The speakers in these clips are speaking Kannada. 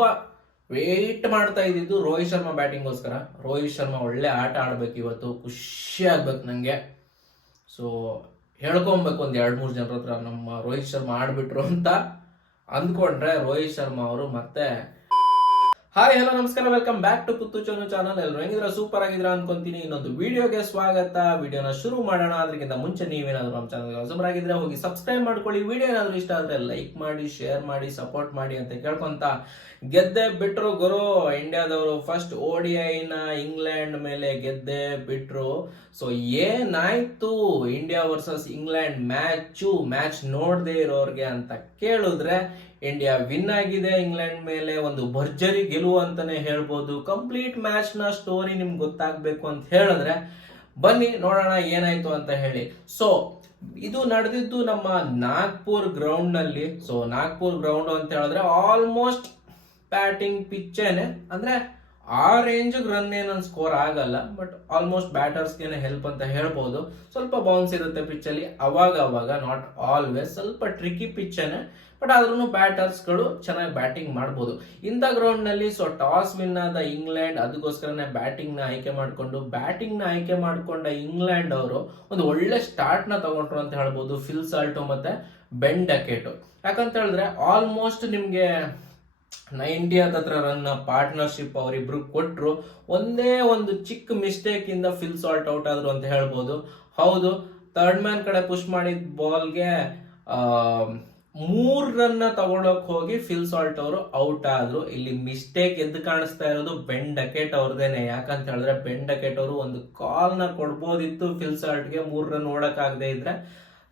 ತುಂಬಾ ವೇಟ್ ಮಾಡ್ತಾ ಇದ್ದಿದ್ದು ರೋಹಿತ್ ಶರ್ಮಾ ಬ್ಯಾಟಿಂಗ್ಗೋಸ್ಕರ. ರೋಹಿತ್ ಶರ್ಮಾ ಒಳ್ಳೆ ಆಟ ಆಡ್ಬೇಕು ಇವತ್ತು, ಖುಷಿ ಆಗ್ಬೇಕು ನಂಗೆ. ಸೊ ಹೇಳ್ಕೊಬೇಕು ಒಂದ್ 2-3 ಜನರ ಹತ್ರ ನಮ್ಮ ರೋಹಿತ್ ಶರ್ಮಾ ಆಡ್ಬಿಟ್ರು ಅಂತ ಅಂದ್ಕೊಂಡ್ರೆ ರೋಹಿತ್ ಶರ್ಮಾ ಅವರು ಮತ್ತೆ ಹಾಯ್ ಹಲೋ ನಮಸ್ಕಾರ, ವೆಲ್ಕಮ್ ಬ್ಯಾಕ್ ಟು ಪುತ್ತು ಚೋನು ಚಾನಲ್. ಎಲ್ಲರೂ ಹೆಂಗಿದ್ರ, ಸೂಪರ್ ಆಗಿದ್ರ ಅನ್ಕೊಂತೀನಿ. ಇನ್ನೊಂದು ವಿಡಿಯೋಗೆ ಸ್ವಾಗತ. ವಿಡಿಯೋನ ಶುರು ಮಾಡೋಣ. ಅದಕ್ಕಿಂತ ಮುಂಚೆ ನೀವೇನಾದ್ರು ನಮ್ಮ ಚಾನಲ್ ಹೊಸಬರಾಗಿದ್ರೆ ಹೋಗಿ ಸಬ್ಸ್ಕ್ರೈಬ್ ಮಾಡ್ಕೊಳ್ಳಿ. ವಿಡಿಯೋ ಏನಾದ್ರು ಇಷ್ಟ ಆದ್ರೆ ಲೈಕ್ ಮಾಡಿ, ಶೇರ್ ಮಾಡಿ, ಸಪೋರ್ಟ್ ಮಾಡಿ ಅಂತ ಕೇಳ್ಕೊಂತ ಗೆದ್ದೆ ಬಿಟ್ರು ಗುರು ಇಂಡಿಯಾದವರು. ಫಸ್ಟ್ ODI ಇಂಗ್ಲೆಂಡ್ ಮೇಲೆ ಗೆದ್ದೆ ಬಿಟ್ರು. ಸೊ ಏನಾಯ್ತು ಇಂಡಿಯಾ ವರ್ಸಸ್ ಇಂಗ್ಲೆಂಡ್ ಮ್ಯಾಚ್ ನೋಡದೆ ಇರೋರ್ಗೆ ಅಂತ ಕೇಳಿದ್ರೆ, ಇಂಡಿಯಾ ವಿನ್ ಆಗಿದೆ ಇಂಗ್ಲೆಂಡ್ ಮೇಲೆ. ಒಂದು ಭರ್ಜರಿ ಗೆಲುವು ಅಂತಾನೆ ಹೇಳ್ಬೋದು. ಕಂಪ್ಲೀಟ್ ಮ್ಯಾಚ್ ನ ಸ್ಟೋರಿ ನಿಮ್ಗೆ ಗೊತ್ತಾಗ್ಬೇಕು ಅಂತ ಹೇಳಿದ್ರೆ ಬನ್ನಿ ನೋಡೋಣ ಏನಾಯ್ತು ಅಂತ ಹೇಳಿ. ಸೊ ಇದು ನಡೆದಿದ್ದು ನಮ್ಮ ನಾಗ್ಪುರ್ ಗ್ರೌಂಡ್ ನಲ್ಲಿ. ಸೊ ನಾಗ್ಪುರ್ ಗ್ರೌಂಡ್ ಅಂತ ಹೇಳಿದ್ರೆ ಆಲ್ಮೋಸ್ಟ್ ಬ್ಯಾಟಿಂಗ್ ಪಿಚ್ಚೇನೆ, ಅಂದ್ರೆ ಆ ರೇಂಜ್ ರನ್ ಏನೊಂದು ಸ್ಕೋರ್ ಆಗಲ್ಲ, ಬಟ್ ಆಲ್ಮೋಸ್ಟ್ ಬ್ಯಾಟರ್ಸ್ಗೆ ಹೆಲ್ಪ್ ಅಂತ ಹೇಳ್ಬೋದು. ಸ್ವಲ್ಪ ಬೌನ್ಸ್ ಇರುತ್ತೆ ಪಿಚ್ ಅಲ್ಲಿ ಅವಾಗ, ನಾಟ್ ಆಲ್ವೇಸ್. ಸ್ವಲ್ಪ ಟ್ರಿಕಿ ಪಿಚ್ಚೇನೆ, ಬಟ್ ಆದ್ರೂ ಬ್ಯಾಟರ್ಸ್ಗಳು ಚೆನ್ನಾಗಿ ಬ್ಯಾಟಿಂಗ್ ಮಾಡ್ಬೋದು ಇಂಥ ಗ್ರೌಂಡ್ ನಲ್ಲಿ. ಸೊ ಟಾಸ್ ವಿನ್ ಆದ ಇಂಗ್ಲೆಂಡ್, ಅದಕ್ಕೋಸ್ಕರನೇ ಬ್ಯಾಟಿಂಗ್ ನ ಆಯ್ಕೆ ಮಾಡ್ಕೊಂಡ ಇಂಗ್ಲೆಂಡ್ ಅವರು ಒಂದು ಒಳ್ಳೆ ಸ್ಟಾರ್ಟ್ ನ ತಗೊಂಡ್ರು ಅಂತ ಹೇಳ್ಬೋದು. ಫಿಲ್ ಸಾಲ್ಟೋ ಮತ್ತೆ ಬೆನ್ ಡಕೆಟ್. ಯಾಕಂತ ಹೇಳಿದ್ರೆ ಆಲ್ಮೋಸ್ಟ್ ನಿಮ್ಗೆ ಇಂಡಿಯಾದ ಹತ್ರ ರನ್ ಪಾರ್ಟ್ನರ್ಶಿಪ್ ಅವರಿಬ್ರು ಕೊಟ್ರು. ಒಂದೇ ಒಂದು ಚಿಕ್ಕ ಮಿಸ್ಟೇಕ್ ಇಂದ ಫಿಲ್ ಸಾಲ್ಟ್ ಔಟ್ ಆದ್ರು ಅಂತ ಹೇಳ್ಬೋದು. ಹೌದು, ಥರ್ಡ್ ಮ್ಯಾನ್ ಕಡೆ ಪುಷ್ ಮಾಡಿದ ಬಾಲ್ಗೆ 3 ರನ್ ತಗೊಳಕ್ ಹೋಗಿ ಫಿಲ್ ಸಾಲ್ಟ್ ಅವರು ಔಟ್ ಆದ್ರು. ಇಲ್ಲಿ ಮಿಸ್ಟೇಕ್ ಎದ್ದು ಕಾಣಿಸ್ತಾ ಇರೋದು ಬೆನ್ ಡಕೆಟ್ ಅವ್ರದೇನೆ. ಯಾಕಂತ ಹೇಳಿದ್ರೆ ಬೆನ್ ಡಕೆಟ್ ಅವರು ಒಂದು ಕಾಲ್ ನ ಕೊಡ್ಬೋದಿತ್ತು ಫಿಲ್ ಸಾಲ್ಟ್ಗೆ, 3 ರನ್ ಓಡಕ್ ಆಗದೆ ಇದ್ರೆ.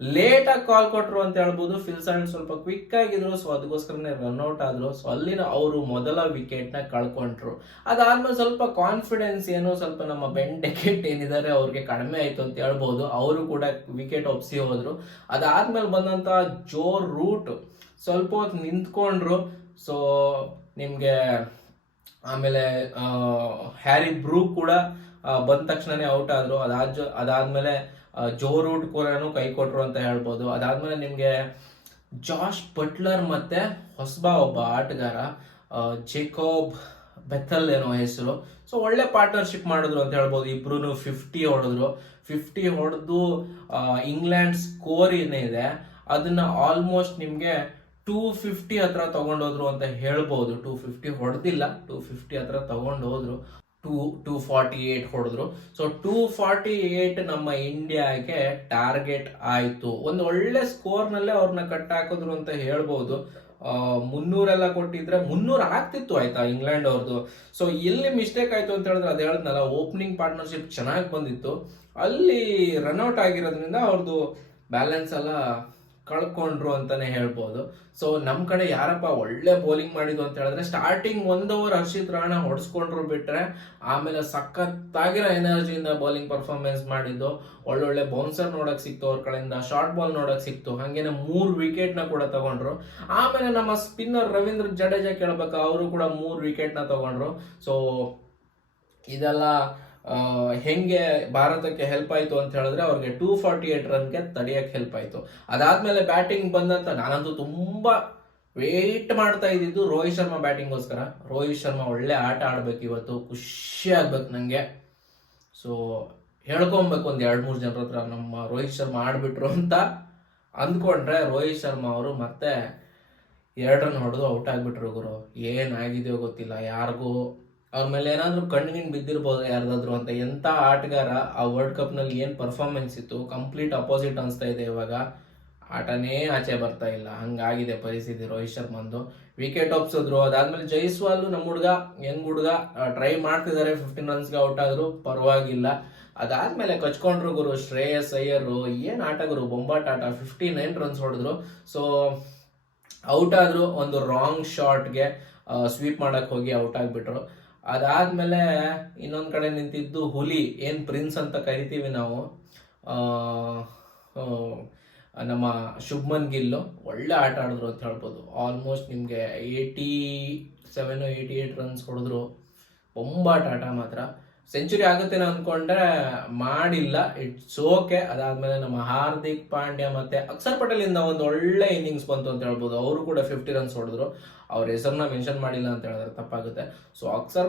ಲೇಟ್ ಆಗಿ ಕಾಲ್ ಕೊಟ್ರು ಅಂತ ಹೇಳ್ಬೋದು. ಫಿಲ್ ಸಾಲ್ಟ್ ಸ್ವಲ್ಪ ಕ್ವಿಕ್ ಆಗಿದ್ರು, ಸೊ ಅದಕ್ಕೋಸ್ಕರನೇ ರನ್ಔಟ್ ಆದ್ರು. ಸೊ ಅಲ್ಲಿನ ಅವರು ಮೊದಲ ವಿಕೆಟ್ ನ ಕಳ್ಕೊಂಡ್ರು. ಅದಾದ್ಮೇಲೆ ಸ್ವಲ್ಪ ಕಾನ್ಫಿಡೆನ್ಸ್ ಏನೋ ಸ್ವಲ್ಪ ನಮ್ಮ ಬೆನ್ ಡೆಕೆಟ್ ಏನಿದ್ದಾರೆ ಅವ್ರಿಗೆ ಕಡಿಮೆ ಆಯ್ತು ಅಂತ ಹೇಳ್ಬೋದು. ಅವರು ಕೂಡ ವಿಕೆಟ್ ಒಪ್ಸಿ ಹೋದ್ರು. ಅದಾದ್ಮೇಲೆ ಬಂದಂತ ಜೋ ರೂಟ್ ಸ್ವಲ್ಪ ಹೊತ್ತು ನಿಂತ್ಕೊಂಡ್ರು. ಸೊ ನಿಮ್ಗೆ ಆಮೇಲೆ ಹ್ಯಾರಿ ಬ್ರೂಕ್ ಕೂಡ ಬಂದ ತಕ್ಷಣನೇ ಔಟ್ ಆದ್ರು. ಅದಾದ್ಮೇಲೆ ಜೋ ರೂಟ್ ಕೂಡ ಕೈ ಕೊಟ್ರು ಅಂತ ಹೇಳ್ಬೋದು. ಅದಾದ್ಮೇಲೆ ನಿಮ್ಗೆ ಜಾಶ್ ಬಟ್ಲರ್ ಮತ್ತೆ ಹೊಸಬ ಒಬ್ಬ ಆಟಗಾರ ಜೇಕೋಬ್ ಬೆಥಲ್ ಏನೋ ಹೆಸರು. ಸೊ ಒಳ್ಳೆ ಪಾರ್ಟ್ನರ್ಶಿಪ್ ಮಾಡಿದ್ರು ಅಂತ ಹೇಳ್ಬೋದು. ಇಬ್ರು 50 ಹೊಡೆದ್ರು. 50 ಹೊಡೆದು ಇಂಗ್ಲೆಂಡ್ ಸ್ಕೋರ್ ಏನಿದೆ ಅದನ್ನ ಆಲ್ಮೋಸ್ಟ್ ನಿಮ್ಗೆ 250 ಹತ್ರ ತಗೊಂಡೋದ್ರು ಅಂತ ಹೇಳ್ಬೋದು. 250 ಹೊಡೆದಿಲ್ಲ, 250 ಹತ್ರ ತಗೊಂಡೋದ್ರು. 248 ಹೊಡೆದ್ರು. ಸೊ 248 ನಮ್ಮ ಇಂಡಿಯಾಗೆ ಟಾರ್ಗೆಟ್ ಆಯ್ತು. ಒಂದು ಒಳ್ಳೆ ಸ್ಕೋರ್ ನಲ್ಲೇ ಅವ್ರನ್ನ ಕಟ್ ಹಾಕಿದ್ರು ಅಂತ ಹೇಳ್ಬೋದು. 300 ಎಲ್ಲ ಕೊಟ್ಟಿದ್ರೆ 300 ಆಗ್ತಿತ್ತು ಆಯ್ತಾ ಇಂಗ್ಲೆಂಡ್ ಅವ್ರದ್ದು. ಸೊ ಎಲ್ಲಿ ಮಿಸ್ಟೇಕ್ ಆಯ್ತು ಅಂತ ಹೇಳಿದ್ರೆ, ಅದು ಹೇಳಿದ್ನಲ್ಲ, ಓಪನಿಂಗ್ ಪಾರ್ಟ್ನರ್ಶಿಪ್ ಚೆನ್ನಾಗಿ ಬಂದಿತ್ತು, ಅಲ್ಲಿ ರನ್ಔಟ್ ಆಗಿರೋದ್ರಿಂದ ಅವ್ರದ್ದು ಬ್ಯಾಲೆನ್ಸ್ ಎಲ್ಲ ಕಳ್ಕೊಂಡ್ರು ಅಂತಾನೆ ಹೇಳ್ಬೋದು. ಸೊ ನಮ್ ಕಡೆ ಯಾರಪ್ಪ ಒಳ್ಳೆ ಬೌಲಿಂಗ್ ಮಾಡಿದ್ರು ಅಂತ ಹೇಳಿದ್ರೆ, ಸ್ಟಾರ್ಟಿಂಗ್ 1 ಓವರ್ ಹರ್ಷಿತ್ ರಾಣಾ ಹೊಡೆಸ್ಕೊಂಡ್ರು ಬಿಟ್ರೆ, ಆಮೇಲೆ ಸಖತ್ತಾಗಿರೋ ಎನರ್ಜಿಯಿಂದ ಬೌಲಿಂಗ್ ಪರ್ಫಾರ್ಮೆನ್ಸ್ ಮಾಡಿದ್ದು. ಒಳ್ಳೊಳ್ಳೆ ಬೌನ್ಸರ್ ನೋಡಕ್ ಸಿಕ್ತು ಅವ್ರ ಕಡೆಯಿಂದ, ಶಾರ್ಟ್ ಬಾಲ್ ನೋಡಕ್ ಸಿಕ್ತು. ಹಂಗೇನೆ 3 ವಿಕೆಟ್ ನ ಕೂಡ ತಗೊಂಡ್ರು. ಆಮೇಲೆ ನಮ್ಮ ಸ್ಪಿನ್ನರ್ ರವೀಂದ್ರ ಜಡೇಜಾ ಕೇಳ್ಬೇಕು, ಅವರು ಕೂಡ 3 ವಿಕೆಟ್ ನ ತಗೊಂಡ್ರು. ಸೊ ಇದೆಲ್ಲ ಹೆಂಗೆ ಭಾರತಕ್ಕೆ ಹೆಲ್ಪ್ ಆಯ್ತು ಅಂತ ಹೇಳಿದ್ರೆ, ಅವ್ರಿಗೆ 248 ರನ್ಗೆ ತಡೆಯಕ್ಕೆ ಹೆಲ್ಪ್ ಆಯ್ತು. ಅದಾದ್ಮೇಲೆ ಬ್ಯಾಟಿಂಗ್ ಬಂದಂತ ನಾನಂತೂ ತುಂಬಾ ವೇಟ್ ಮಾಡ್ತಾ ಇದ್ದಿದ್ದು ರೋಹಿತ್ ಶರ್ಮಾ ಬ್ಯಾಟಿಂಗ್ಗೋಸ್ಕರ. ರೋಹಿತ್ ಶರ್ಮಾ ಒಳ್ಳೆ ಆಟ ಆಡ್ಬೇಕು ಇವತ್ತು, ಖುಷಿ ಆಗ್ಬೇಕು ನಂಗೆ. ಸೊ ಹೇಳ್ಕೊಬೇಕು ಒಂದ್ 2-3 ಜನರ ಹತ್ರ ನಮ್ಮ ರೋಹಿತ್ ಶರ್ಮಾ ಆಡ್ಬಿಟ್ರು ಅಂತ ಅಂದ್ಕೊಂಡ್ರೆ, ರೋಹಿತ್ ಶರ್ಮಾ ಅವರು ಮತ್ತೆ 2 ರನ್ ಹೊಡೆದು ಔಟ್ ಆಗ್ಬಿಟ್ರು ಗುರು. ಏನಾಗಿದೆಯೋ ಗೊತ್ತಿಲ್ಲ ಯಾರಿಗೂ. ಅವ್ರ ಮೇಲೆ ಏನಾದ್ರು ಕಣ್ಣಿನ ಬಿದ್ದಿರ್ಬೋದು ಯಾರ್ದಾದ್ರು ಅಂತ. ಎಂತ ಆಟಗಾರ ಆ ವರ್ಲ್ಡ್ ಕಪ್ ನಲ್ಲಿ ಏನ್ ಪರ್ಫಾರ್ಮೆನ್ಸ್ ಇತ್ತು, ಕಂಪ್ಲೀಟ್ ಅಪೋಸಿಟ್ ಅನ್ಸ್ತಾ ಇದೆ ಇವಾಗ. ಆಟನೇ ಆಚೆ ಬರ್ತಾ ಇಲ್ಲ, ಹಂಗಾಗಿದೆ ಪರಿಸ್ಥಿತಿ ರೋಹಿತ್ ಶರ್ಮಂದು. ವಿಕೆಟ್ ಒಪ್ಸಿದ್ರು. ಅದಾದ್ಮೇಲೆ ಜೈಸ್ವಾಲ್ ನಮ್ಮ ಯಂಗ್ ಹುಡುಗ ಟ್ರೈ ಮಾಡ್ತಿದ್ದಾರೆ, 15 ರನ್ಸ್ಗೆ ಔಟ್ ಆದ್ರು, ಪರವಾಗಿಲ್ಲ. ಅದಾದ್ಮೇಲೆ ಕಚ್ಕೊಂಡ್ರು ಗುರು ಶ್ರೇಯಸ್ ಅಯ್ಯರ್. ಏನ್ ಆಟ ಗುರು, ಬೊಂಬಾಟ್ ಆಟ. 59 ರನ್ಸ್ ಹೊಡೆದ್ರು. ಸೊ ಔಟ್ ಆದ್ರು, ಒಂದು ರಾಂಗ್ ಶಾಟ್ಗೆ ಸ್ವೀಪ್ ಮಾಡಕ್ ಹೋಗಿ ಔಟ್ ಆಗ್ಬಿಟ್ರು. ಅದಾದ್ಮೇಲೆ ಇನ್ನೊಂದ್ ಕಡೆ ನಿಂತಿದ್ದು ಹುಲಿ, ಏನ್ ಪ್ರಿನ್ಸ್ ಅಂತ ಕರಿತೀವಿ ನಾವು, ನಮ್ಮ ಶುಭ್ಮನ್ ಗಿಲ್ ಒಳ್ಳೆ ಆಟ ಆಡಿದ್ರು ಅಂತ ಹೇಳ್ಬೋದು. ಆಲ್ಮೋಸ್ಟ್ ನಿಮ್ಗೆ 87-88 ರನ್ಸ್ ಹೊಡೆದ್ರು. ಬೊಂಬಾಟ್ ಆಟ ಮಾತ್ರ. ಸೆಂಚುರಿ ಆಗುತ್ತೇನೆ ಅನ್ಕೊಂಡ್ರೆ ಮಾಡಿಲ್ಲ, ಇಟ್ಸ್ ಓಕೆ. ಅದಾದ್ಮೇಲೆ ನಮ್ಮ ಹಾರ್ದಿಕ್ ಪಾಂಡ್ಯ ಮತ್ತೆ ಅಕ್ಷರ್ ಪಟೇಲ್ ಇಂದ ಒಂದು ಒಳ್ಳೆ ಇನ್ನಿಂಗ್ಸ್ ಬಂತು ಅಂತ ಹೇಳ್ಬೋದು. ಅವರು ಕೂಡ 50 ರನ್ಸ್ ಹೊಡೆದ್ರು. ಅವ್ರ ಹೆಸರನ್ನ ಮೆನ್ಷನ್ ಮಾಡಿಲ್ಲ ಅಂತ ಹೇಳಿದ್ರೆ ತಪ್ಪಾಗುತ್ತೆ. ಸೊ ಅಕ್ಷರ್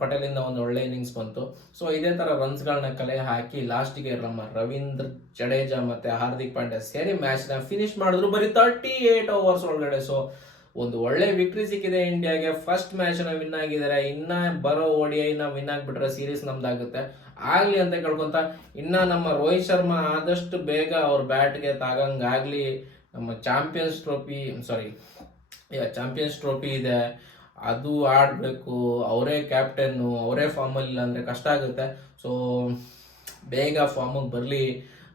ಪಟೇಲಿಂದ ಒಂದು ಒಳ್ಳೆ ಇನ್ನಿಂಗ್ಸ್ ಬಂತು. ಸೊ ಇದೇ ತರ ರನ್ಸ್ಗಳನ್ನ ಕಲೆ ಹಾಕಿ ಲಾಸ್ಟಿಗೆ ನಮ್ಮ ರವೀಂದ್ರ ಜಡೇಜಾ ಮತ್ತೆ ಹಾರ್ದಿಕ್ ಪಾಂಡ್ಯ ಸೇರಿ ಮ್ಯಾಚ್ ನ ಫಿನಿಶ್ ಮಾಡಿದ್ರು ಬರೀ 38 ಓವರ್ಸ್ ಒಳಗಡೆ. ಸೊ ಒಂದು ಒಳ್ಳೆ ವಿಕ್ಟ್ರಿ ಸಿಕ್ಕಿದೆ ಇಂಡಿಯಾಗೆ. ಫಸ್ಟ್ ಮ್ಯಾಚ್ ನ ವಿನ್ ಆಗಿದ್ದಾರೆ. ಇನ್ನ ಬರೋ ODI ನ ವಿನ್ ಆಗ್ಬಿಟ್ರೆ ಸೀರೀಸ್ ನಮ್ದಾಗುತ್ತೆ. ಆಗ್ಲಿ ಅಂತ ಕೇಳ್ಕೊಂತ ಇನ್ನ ನಮ್ಮ ರೋಹಿತ್ ಶರ್ಮಾ ಆದಷ್ಟು ಬೇಗ ಅವ್ರ ಬ್ಯಾಟ್ಗೆ ತಾಗಂಗಾಗ್ಲಿ. ನಮ್ಮ ಚಾಂಪಿಯನ್ಸ್ ಟ್ರೋಫಿ ಇದೆ, ಅದು ಆಡ್ಬೇಕು. ಅವರೇ ಕ್ಯಾಪ್ಟನ್ನು, ಅವರೇ ಫಾರ್ಮಲ್ಲಿ ಇಲ್ಲ ಅಂದ್ರೆ ಕಷ್ಟ ಆಗುತ್ತೆ. ಸೊ ಬೇಗ ಫಾರ್ಮಿಗೆ ಬರಲಿ,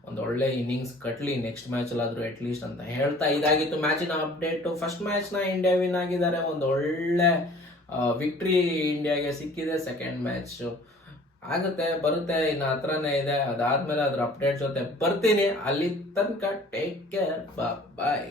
ಒಂದು ಒಳ್ಳೆ ಇನ್ನಿಂಗ್ಸ್ ಕಟ್ಲಿ ನೆಕ್ಸ್ಟ್ ಮ್ಯಾಚ್ ಅಲ್ಲಾದ್ರೂ ಅಟ್ ಲೀಸ್ಟ್ ಅಂತ ಹೇಳ್ತಾ ಇದಾಗಿತ್ತು ಮ್ಯಾಚಿನ ಅಪ್ಡೇಟ್. ಫಸ್ಟ್ ಮ್ಯಾಚ್ ನ ಇಂಡಿಯಾ ವಿನ್ ಆಗಿದ್ದಾರೆ. ಒಂದು ಒಳ್ಳೆ ವಿಕ್ಟ್ರಿ ಇಂಡಿಯಾಗೆ ಸಿಕ್ಕಿದೆ. ಸೆಕೆಂಡ್ ಮ್ಯಾಚ್ ಬರುತ್ತೆ, ಇನ್ನು ಹತ್ರನೇ ಇದೆ. ಅದಾದ್ಮೇಲೆ ಅದ್ರ ಅಪ್ಡೇಟ್ ಜೊತೆ ಬರ್ತೀನಿ. ಅಲ್ಲಿ ತನಕ ಟೇಕ್ ಕೇರ್, ಬಾಯ್.